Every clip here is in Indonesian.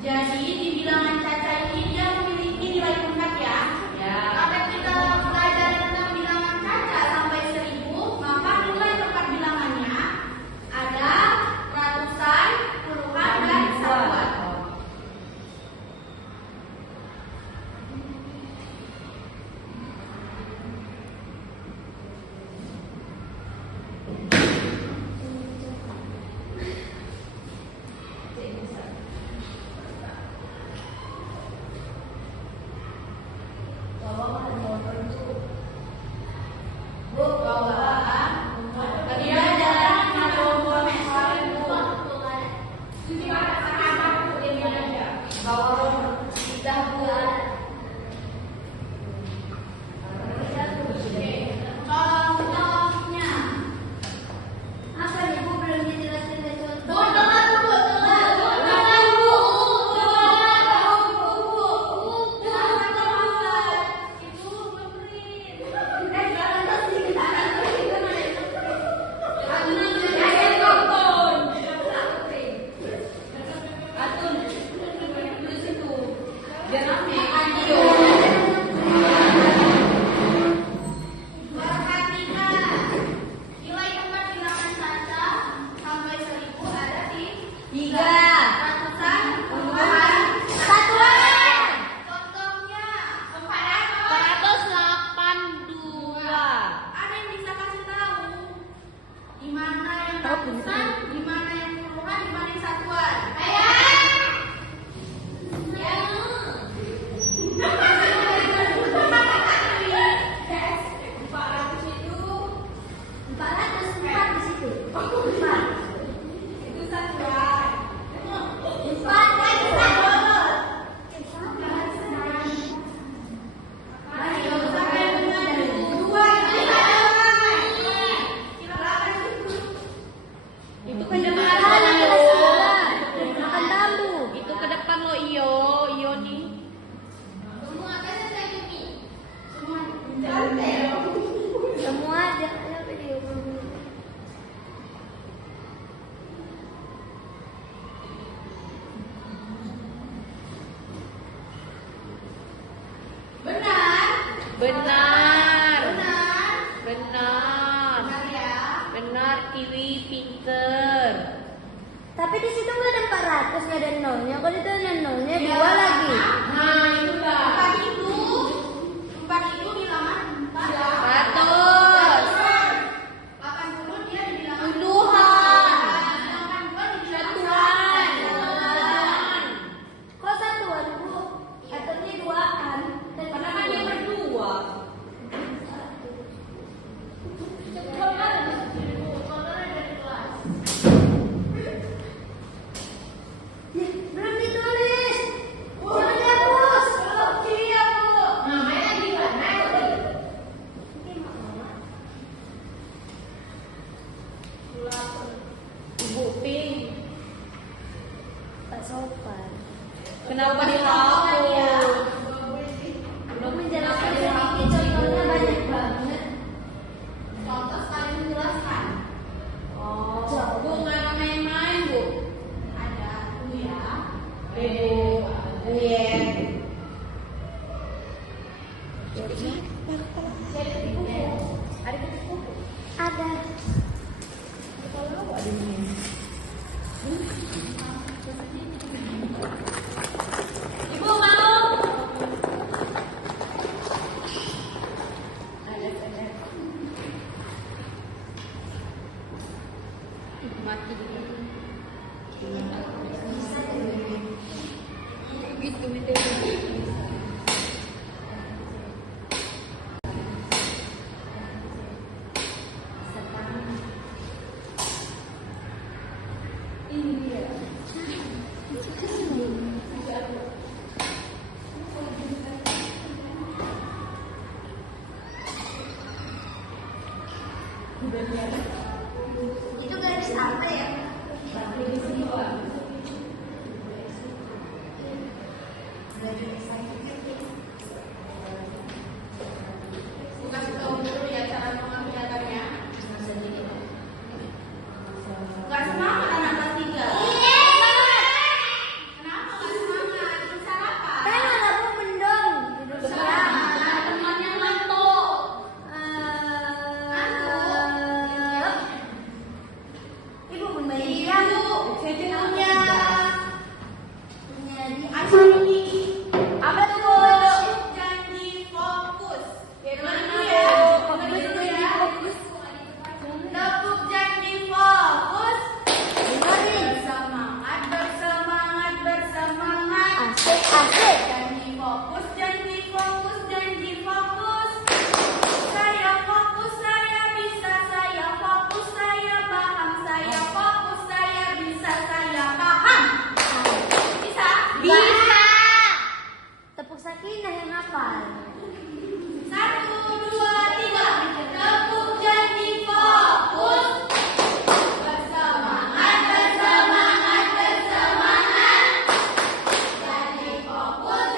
Jadi di bilangan caca ini dia memiliki nilai lengkap ya. Kalau kita belajar tentang bilangan caca sampai 1000, maka nilai lengkap bilangannya ada ratusan, puluhan, dan satuan. Benar, Kiwi pinter. Tapi di situ nggak ada 400, nggak ada nolnya. Kalau itu ada nolnya, dua lagi. Nah, itu dah. 4 itu bilangan 100. 80 dia dibilangan Puluhan. 82 dibilangan Satuan. Kok satuan, Bu? Aturnya duaan. Karena kan dia berdua. Belum ditulis. sopan. Kenapa dihapus? Belum menjelaskan sedikit, contohnya banyak banget. Contoh sekali menjelaskan. Oh, Bu nggak ada main-main, Bu. Ada Bu ya. Bu Yen. Ada. Ibu mau? Mati gitu. Itu garis apa ya? Kasih tahu dulu ya cara pengambilannya. Gak semangat anak kelas 3. Kenapa gak semangat? Bisa apa? Kan anakku mendong tidur siang. Temannya ngantuk. Ibu pun bayi ya. Punya di Asli. apa tuh Bu? Janji fokus. Gimana Dulu ya. Bu? Dulu ya. Tepuk janji fokus. Dengerin. Bersemangat, bersemangat, bersemangat. Asik asik. Janji fokus, janji fokus, janji fokus. Saya fokus, saya bisa, saya fokus, saya paham, saya fokus, saya bisa, saya paham. Bisa? Bisa. Tepuk Sakinah yang hafal. 1, 2, 3. Tepuk janji fokus. Bersemangat, bersemangat, bersemangat. Janji fokus,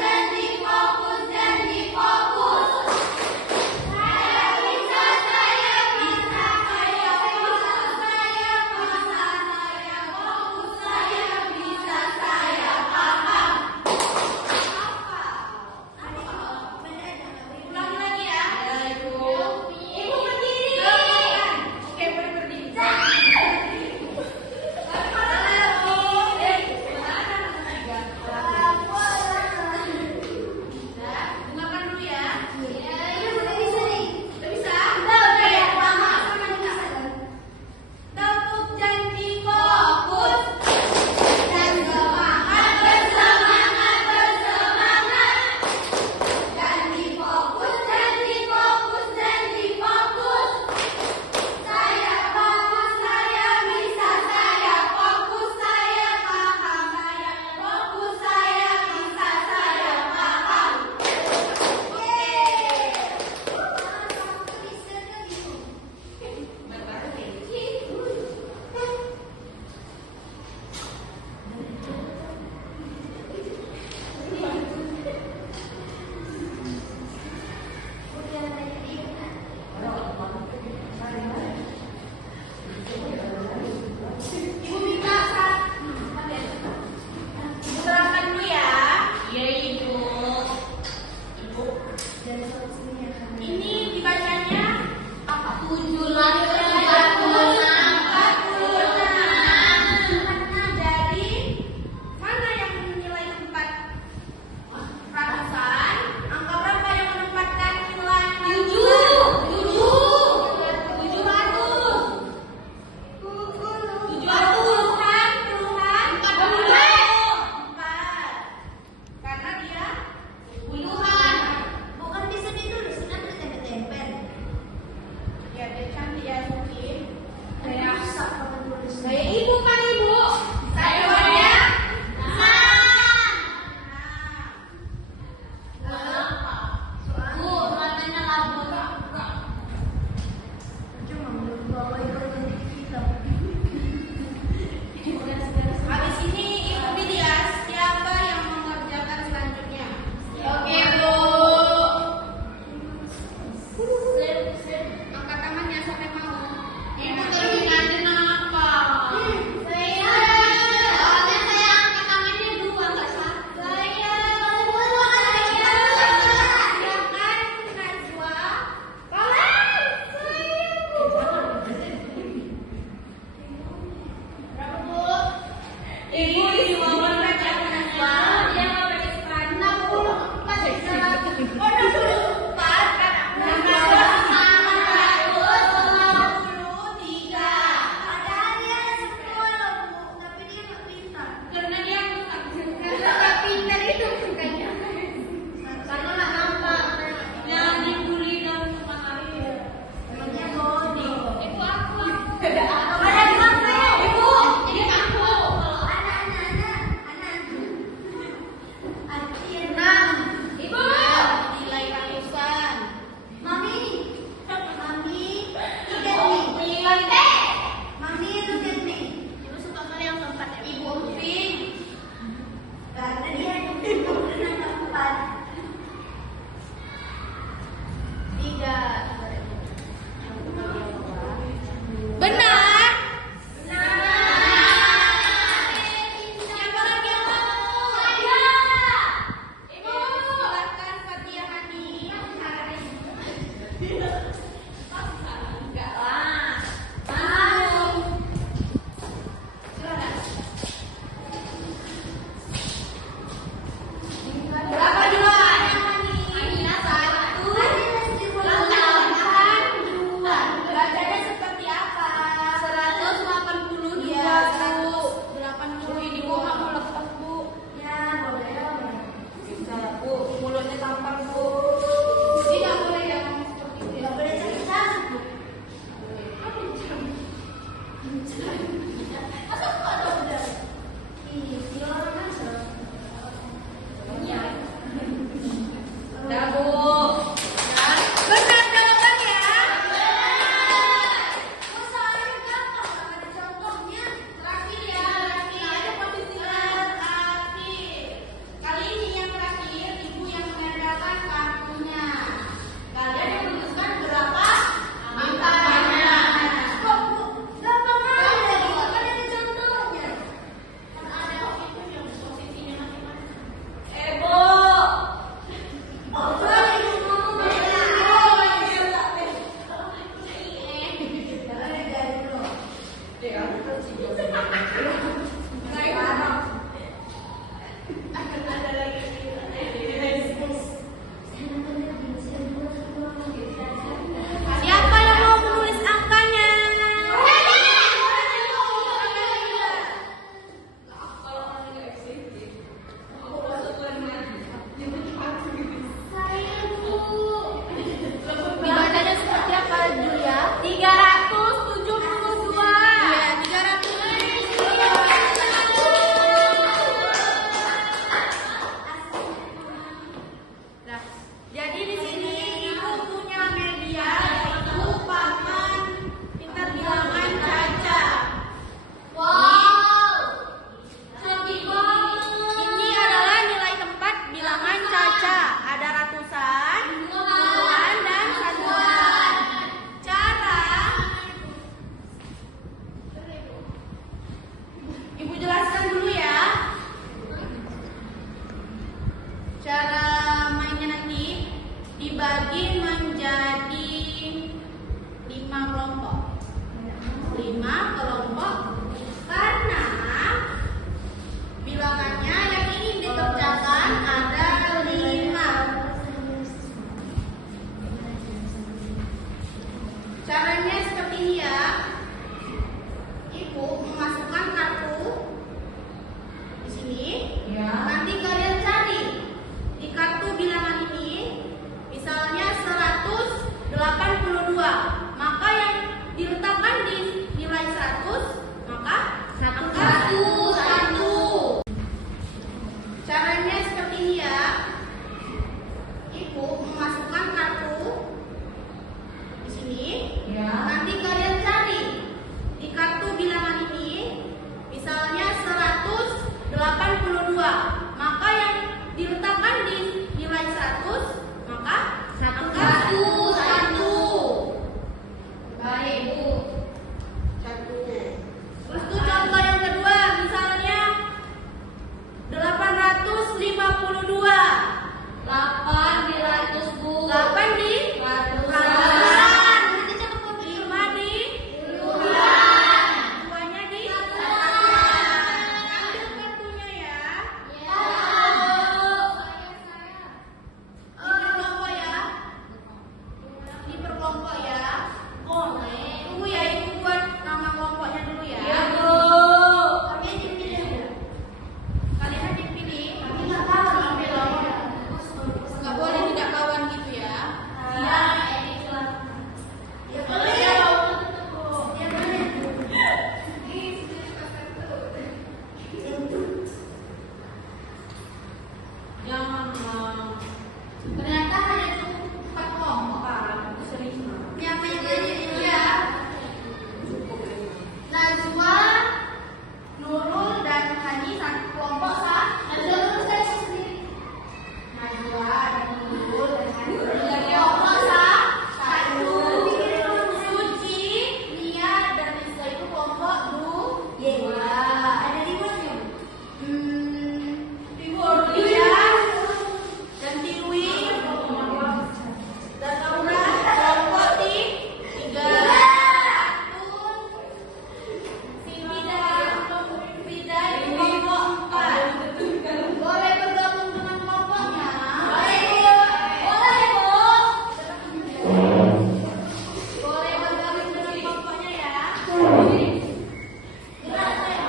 Nurul dan Hani satu kelompok sah. Najwa dan Nurul dan Hani kelompok sah. Satu. Suci, Nia dan Lisa itu kelompok dua. Ada rewardnya. Lia dan Tiwi dan Laura kelompok tiga. Sini dan Frida itu kelompok empat. Boleh bergabung dengan kelompoknya? Boleh, Bu. Boleh bergabung dengan kelompoknya ya. Gerak saya.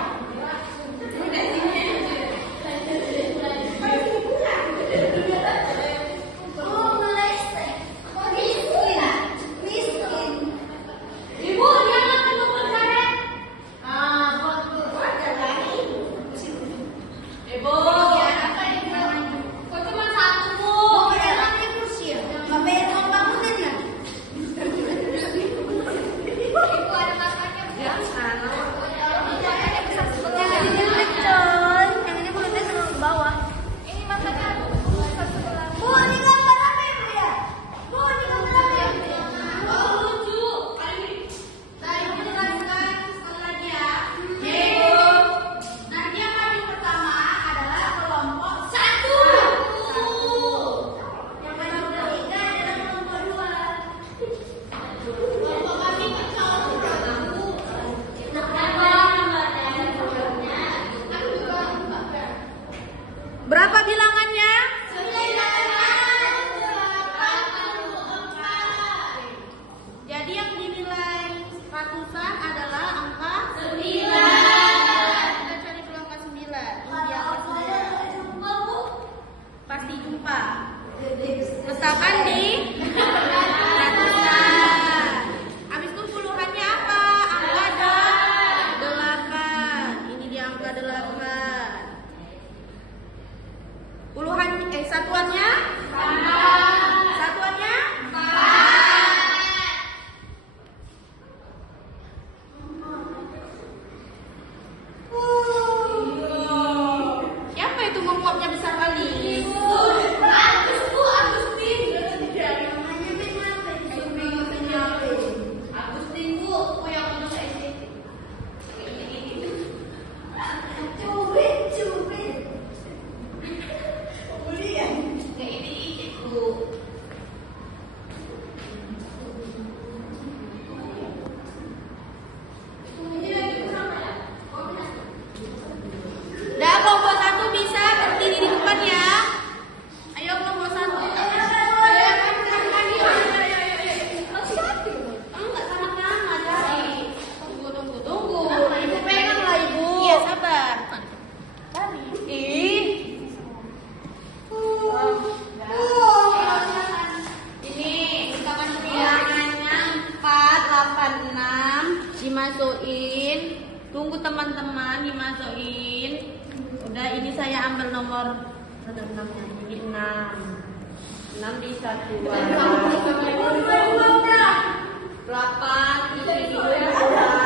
Ibu, jangan menunggu saya. Ibu, kok cuma satu, Bu? Ibu ada makannya, Bu. Yang ini mulutnya semua ke bawah. Ini makannya satu gelas. Bu, ini gambar apa ya, Bu ya? Bu, ini gambar apa ya? Oh, lucu. Saya menjelaskan sekali lagi ya. Ibu. Nanti yang maju pertama adalah kelompok satu. Yang maju ketiga adalah kelompok 2. Kelompok kami kecil. Berapa bilangannya? 9. Jadi yang dinilai ratusan adalah angka 9. Kita cari dulu angka 9. Ini angka 9. Pasti jumpa. Letakkan di ratusan. Habis itu puluhannya apa? Angka 8. Ini di angka 8. Puluhan satuannya? Satuannya? Siapa itu menguapnya besar kali? Agus, Bu, Agustin. Agustin, Bu, Bu yang lulus SD. Dah, kelompok satu bisa berdiri di depan ya. Ayo kelompok satu. Enggak sama-sama dari. Tunggu. Ibu pegang lah, Ibu. Iya, sabar. Ih. Ini misalkan bilangannya 4, 8, 6 dimasukin. Tunggu teman-teman, dimasukin. Udah, ini saya ambil nomor 6-nya. Ini 6. 6 di 1. 8 di 2.